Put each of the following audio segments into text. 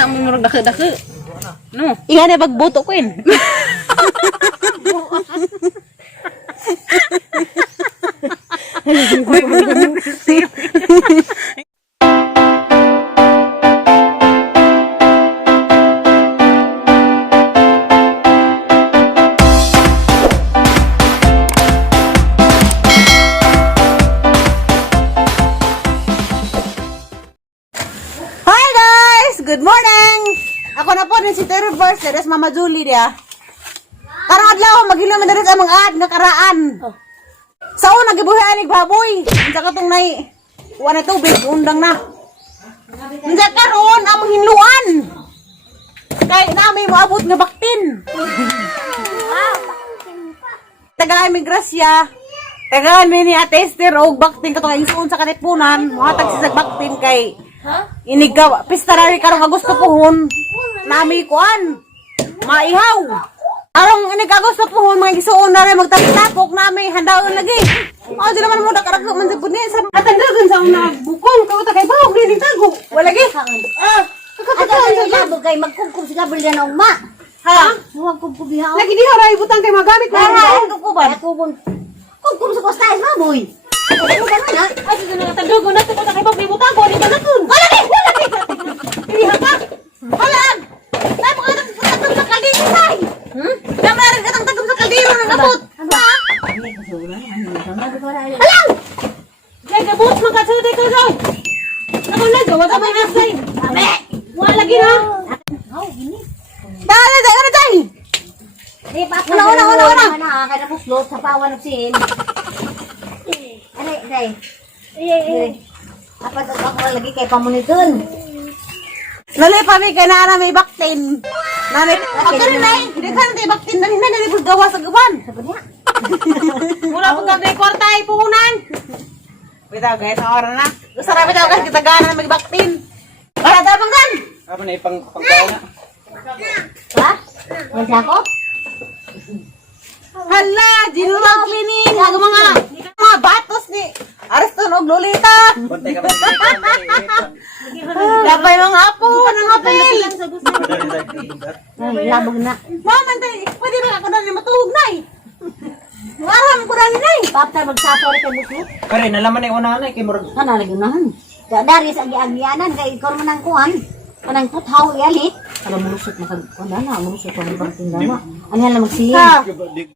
Na mo murag dake-dake. No. Inga na pagboto ko yun. Hi guys! Good morning! Ako na po din si Terreverse, deres Mama Julie dia. Karang adlaw maghilom deres ang mga ad nga karaan. Sao nagibuhi anig baboy. Unsa katong nay wala tubig undang na. Unsa karon ang hinluan. Kay nami moabot nga baktin. Taga imigrasya. Taga ni Ate Esther og baktin katong isuon sa kanipunan, mohatag sa baktin kay inigaw pista na rin karong Agosto pohon nami kuan maihaw arong inig Agosto pohon mga gisuon na rin magtapok nami handaon lagi di naman mo nakaragyo man sa bunyi sa atandagan sa unang bukong kau ta kay bawog rin tago wala gi Ada sa labo kay magkugkub si Gabriel na ugma. ha Magkugkub diha. lagi di haray butang kay magamit na Ko ba? Kugkub sa kostais maboy. Ano ba na? ay sa natandagan na ta kay bawog butang ko ni tanakon wala gi dili ha wala ay mo katong tagom sa kaldero say dama rin katong tagom sa kaldero nang abot ha alam kay gabot man ka sa ko say ako na gawa ka may nasay abe wala lagi na dala dala na tay Di pa Una. Na kada puslot sa pawan ng sin. Aray. Apa ako lagi kay pamuniton. Nalipa mi kay na may baktin. Nani, ako rin nay. Hindi ka na baktin na hinay na gawa sa gawan. Sabi niya. Mula pag kagay kwarta ay puhunan. Bitaw guys, ang oras na. Gusto na bitaw guys, kita gana na may baktin. Para tabang gan. Apa na ipang pangkaya? Ha? Wala ako? Hala, ginulog cleaning. Ang mga batos ni Ariston og Lolita. Bantay ka ba? Labay mga apo, ng apel. Labog na. Mama, pwede ba ako na matuhog na eh. Maram ko na ni. Papta magsapor ka buslot. Kare nalaman ay una na kay murag Kana lagi nahan. Dari sa agi-agianan kay ikaw man ang kuan. Kanang puthaw yali. Para mulusot makag wala na mulusot ang ibang tindama. Ano yan na magsihin. Ha.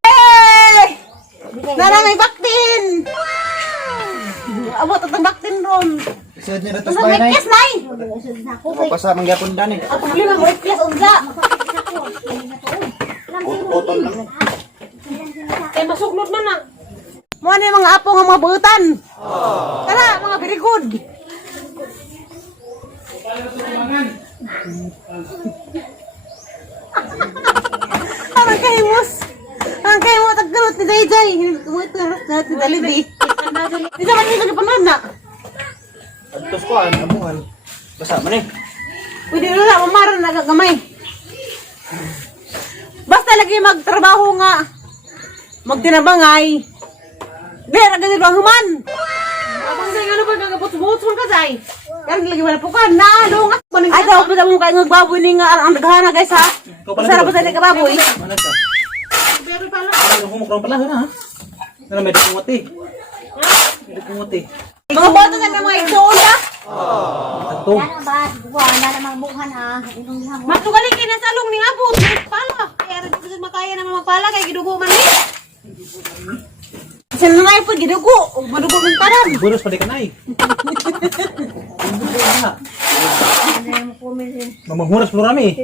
Hey! Nara may baktin. Abot at ang baktin ron. Sad niya Basta datos may bay nay. kiss nay. Pasa mangyapon dani. Ako lima mo kiss unsa. Utol lang. Kay masuklod man na. Mo ni mga apo nga mga buutan. Tara, mga very good. Ang kahimos. Ang kahimos taggalot ni Dayjay. Kumuit na ni Dalibi. Di naman yung nagpanan na. Adtos ko an amuhan. Basa man eh. Pwede na mamaran na gagamay. Basta lagi magtrabaho nga. Magtinabangay. Di, nagagawang human. Abang say, ano ba, nagabuts-buts mo ka, say? Pero lagi wala po ka, nalungat ko. Ay, daw, pwede mo kayo nagbaboy ni nga, ang naghana, guys, ha? Masarap po sa nila kababoy. Manag ka. Pero pala. Ano humukron pala ha? Ano may dukungot eh. May dukungot eh. Mga boto na mga igsoon, ha? Ato. Ano ba? Wala namang buhan ah. Inong hamo. Matugali kayo na salong ni abot. Pala. Kaya rin dito makaya naman magpala, kaya gidugo man ni. Sino nga po, gidugo. O madugo ng taram. Buros pa di ka nay. Ano yung kumisin? Mamanghuras mo rami.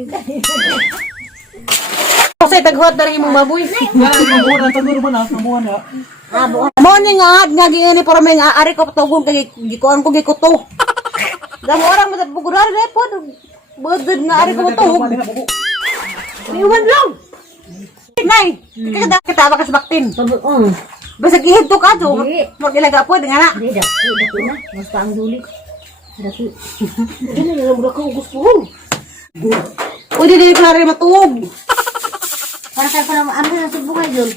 Kasi taghot na rin mong baboy. Mamanghuras ang taguro man ha. Mamuhan ha. Morning nga gini para may nga ari ko patugon kay gikuan ko gikuto. Damo orang mo sa bugurar na po. Budod nga ari ko patugon. Iwan lang. Nay, kita ba kas baktin? Basta gihid to ka to. Wag ilaga po nga na. Hindi, dako na. Basta ang duli. Dako. Dili na mo ka gusto ko. Pwede din klaro matuog. Para tayo pa naman, ano na subukan yun?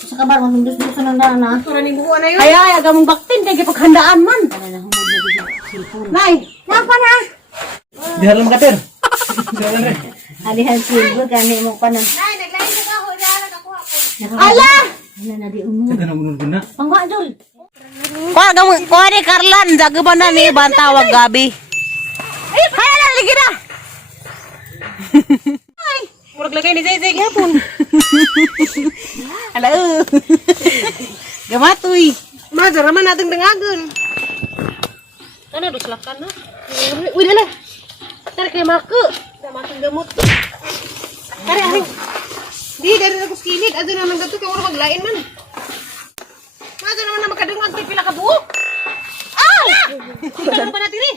Sa kabar, mamindus-dus ng dana. Kaya ay agamong baktin kay gipaghandaan man. Para na humod na bigla. Silpon. Nay, Napa na? Di halam kater. Di halam rin. Adihan silbo kami mo pa nang. Ala! Ano na di uno. Ito na unod na. Pangwa dul. Kuha ni Karlan, jaga ba na ni ibang tawag gabi? Ay, hala, lagi na! Ay, murag lagay ni Zay Gapon. Hala, gamatoy. Majar naman natin dengagan. Ano, duslakan na. Uy, dala. Tara kay Maku. Sa making gamot. Tara, ari. Di, dari ako skilid. Ado naman gato kay wala maglain man. Mato naman na makadungag tay pila ka buok. Ah! Ano pa natin eh?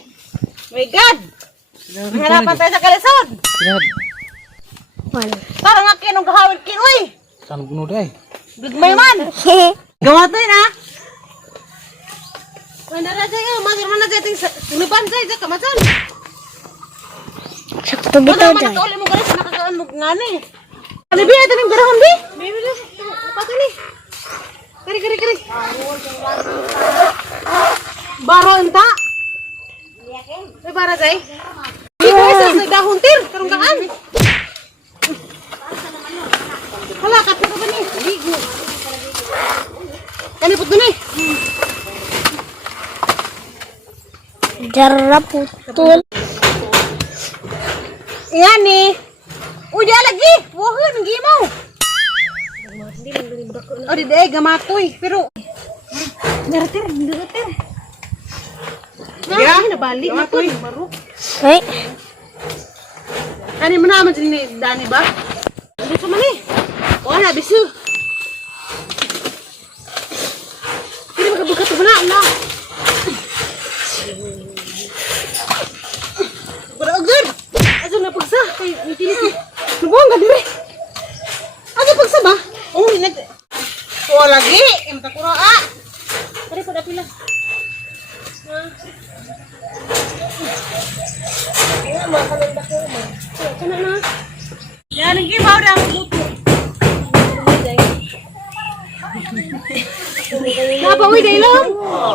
My God! Harapan tayo sa kalisod. Parang nga kinong gahawin kinoy. Saan unod ay? Gagmay man. Gamatoy na. Wala na dyan yun. Mato naman na dyan. Sinuban dyan. Dyan kamasan. Sakto bitaw dyan. Wala mo galis nakakaan mo nga ni. Ano ba ito ng garahon di? Baby, pato ni. Kari, kari, kari. Baro enta. May bara dyan. Hindi ko isa sa dahon tir. Karong kaan. Hala, kato ka ba ni? Ligo. Kanipot doon eh. Jaraputol. Yan ni. Uja lagi. Wahun, gimaw. Oh, di day gamatoy. Pero Naratir, naratir. ya, nabalik na to. Baro. Hey. Ani mo naman din ni Dani ba? Hindi ko man eh. Wala, bisu. Hindi makabuka ito ba na? Pero agad. Asa na pagsa? Kay nitilis. Nabuang ka dire. Asa pagsa ba? Oh, hinag. Oh, lagi. Imta ko ra. Tari po na pila. Kana na. Yan, ang gimaw na ang luto. Napa, uy, dahil lang.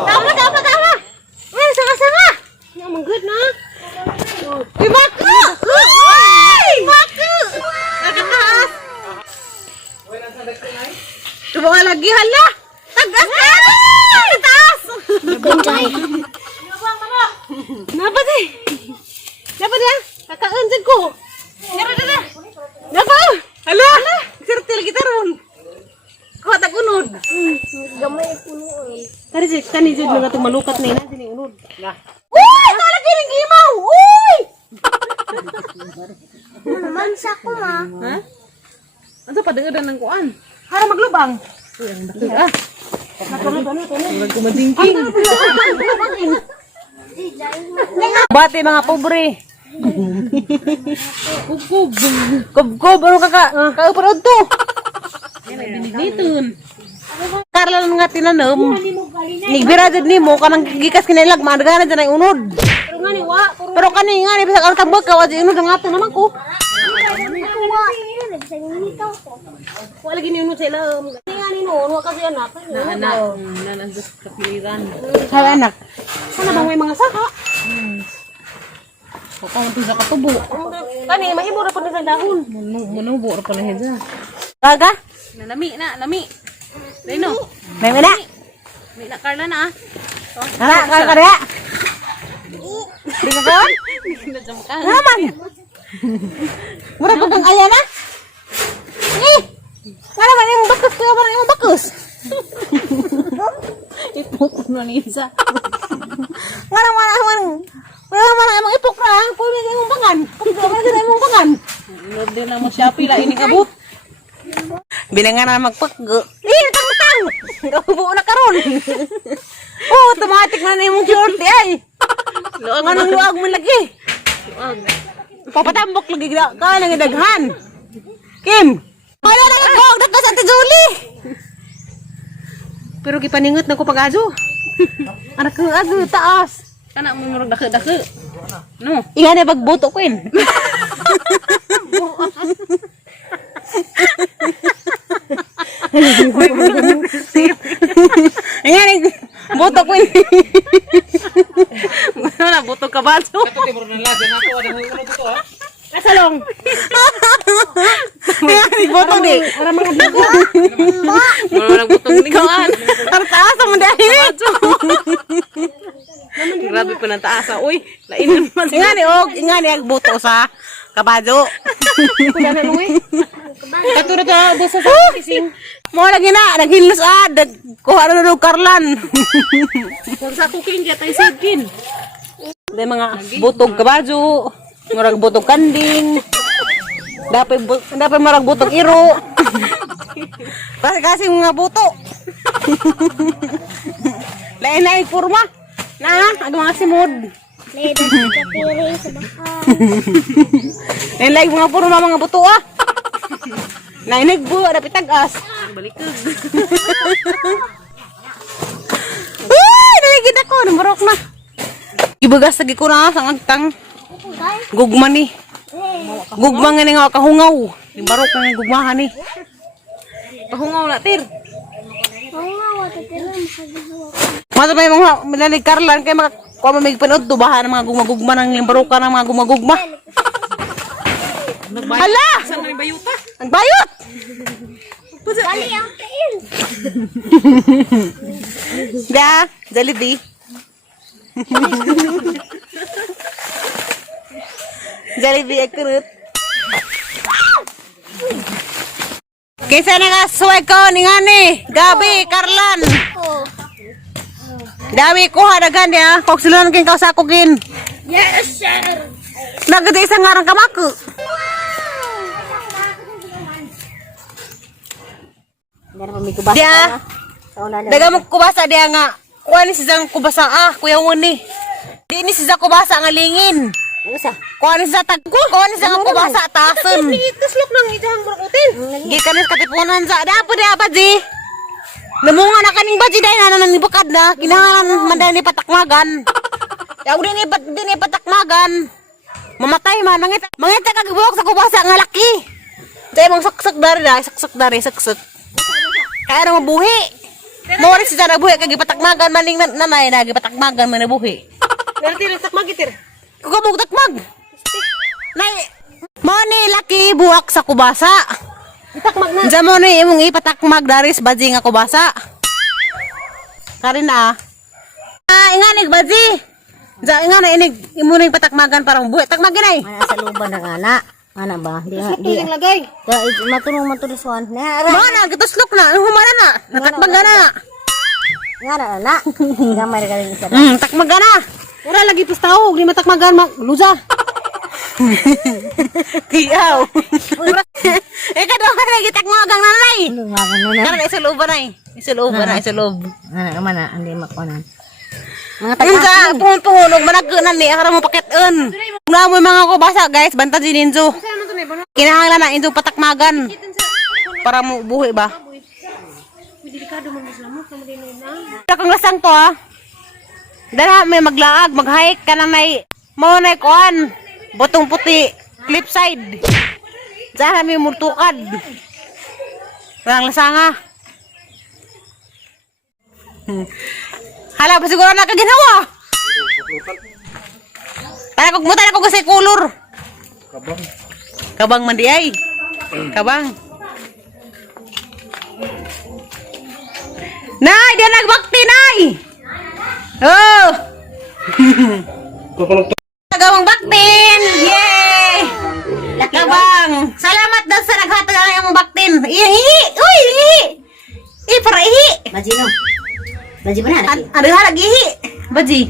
Tama. Uy, sanga-sanga. Naman good na. Uy, Maku! Uy! Maku! Nakataas! Tubo ka lagi, hala! Tagas ka! Nakataas! Napa di? Napa di? Kakaunsan ko! Napa! Napa! Hala! Sirtil kita ron! Kuha tagunod! Gamay puno eh. Tari si kani jud nga tumalukat na ina sini unod. Uy, tala gining gimaw. Uy! Naman sa ko ma. Ha? Ano pa dengadan ng kuan? Para maglubang. Ah. Wala ko madingking. Bati mga pobre. Kubkub. Kubkub ano ka kauparod to? Binitun. Karla nga tinanom. Nigbira jud nimo kanang gikas kinilag maadagana dyan ay unod. Pero nga ni, wa. Pero kani nga ni bisag ang tabag ka wadi unod ang ato naman ko. Wa lagi ni uno sa ilam. Kasi nga ni noon, wa kasi anak. Nanandos kapiliran. Hay anak. Sana bang may mga saka? O ka man sa katubo. Kani, mahimo ra pa sa dahon. Munubo ra pala heda. Kaga? Nalami na, lami. Dino. May mina. May na Carla na ah. Ana ka kaya. Di ka kaon? Naman. Mura pa kang aya na? Wala man yung bakus ko ba yung bakus? Ipot na ni isa. Wala man ang ipok ra, pwede yung bangan. Pwede yung bangan. Lord din na mo Shopee la ini kabut. Bilangan na magpaggo. Tang-tang! Kaubo na karon. Oh, automatic na na yung shorty ay. Anong luag mo lagi? Papatambok lagi ka lang daghan. Kim! Wala na nag-gawag na ka sa Ate Julie! Pero gipaningot na ko pag-azo. Anak ko, ago, taas. Kana mo murag dake-dake. No. Iyan na bagboto ko yun. Ayan, boto ko yun. Wala boto ka baso. Ay, bro, nalaga na ako. Ano to, ha? Asalong. Butong di. Para mga bigo. Wala butong ni kawan. Taas mo dahil. Grabe pa ng taasa. Uy, lain naman. Ingani ang buto sa kabadyo. Kuya na luwi. Katuro ta doon sa kising. Mo lagi na naghilos kuha na ng karlan. Kung sa cooking diya tayo sidkin. Day mga butog kabadyo, murag butog kanding. Dapat marag butog iro. Kasi mga buto. Lain-lain kurma. Na, ang mga simod. Lain-lain mga kurma mga buto ah. Nainig bu, ada pitagas. Balikag. Uy, naligid ako, namarok na. Ibagas lagi ko na sa agtang. Gugma ni. Gugma nga nga kahungaw. Namarok na ng gugmahan ni. Pahungaw na, tir. Masa pa yung mga milalig karlan kay makakuha may panood dubahan ng mga gugma-gugma ng limbaruka ng mga gugma-gugma. Hala! Saan na yung bayuta? Ang bayot! Kali ang tiin. Da, Jollibee. Jollibee ang kurut. Kaysa nakasuway ko ni ngani, Gabi, Karlan. Dami ko hadagan ya, kok silan king kau sakugin. Yes, sir. Nagde isang ngarang kamaku. Meron pa may kubasa. Dia, daga mo kubasa dia nga. Kuha ni sisang kubasa kuya woni. Di ni sisa kubasa nga lingin. Ano sa? Kuha ni sisa tagko, kuha ni sisa kubasa tasen. Ituslok nang itahang barukutin. Gikan ni katipunan sa dapo dia apa di? Namunga na kaning baji dai na ni bukad na kinahanglan man dai ni patakmagan. Ya udah ni patakmagan. Mamatay man mangita kag buok sa kubasa nga laki. Dai mong saksak dari saksak. Kaya na mabuhi. Mawari si sana buhi kag ipatakmagan maning nanay na gipatakmagan man nabuhi. Nerti rin sak magitir. Kukabog takmag. Nay mo ni laki buwak sa kubasa. Itakmag na. Diyan mo na imong ipatakmag daris baji nga kubasa. Karin na. Inganig baji. Diyan nga na inig imo na ipatakmagan para mabuhi. Takmagin ay. Mana sa luban ng anak. Ana ba? Di Tuling lagay. matulong na. Mo na gituslok na. Humana na. Natakmag na. Nga na. Gamay ka rin isa. Takmag na. Ura lagi pistahog, di matakmagan luza. Tiyaw. Ikaw daw ka lagi takmagang nanay. Lumagan mo na. Karon isulooban ay. Isuloob. Ana mana andi makonan. Mga Unsa puhon-puhon managkenan ni ara mo paketon. Na mo mga kubasa guys, banta din injo. Kinahanglan na injo patakmagan. Para mo buhi ba? Delikado man Islam mo din na. Kang lasang to ha. Dala may maglaag, mag-hike ka nang nay mo nay kuan. Botong puti, cliffside. Diyan may murtukad. Walang lasanga. Hala pa siguro na kaginawa. Tara ko kasi kulor. Kabang man di ay. Kabang. Nay, dia nagbakti nay. Oh. Nagawang baktin. Yay! Kabang. Salamat daw sa naghatag ng among baktin. Ihi. Uy, ihi. Para ihi. Baji no. Baji mana? Ada lagi ihi. Baji.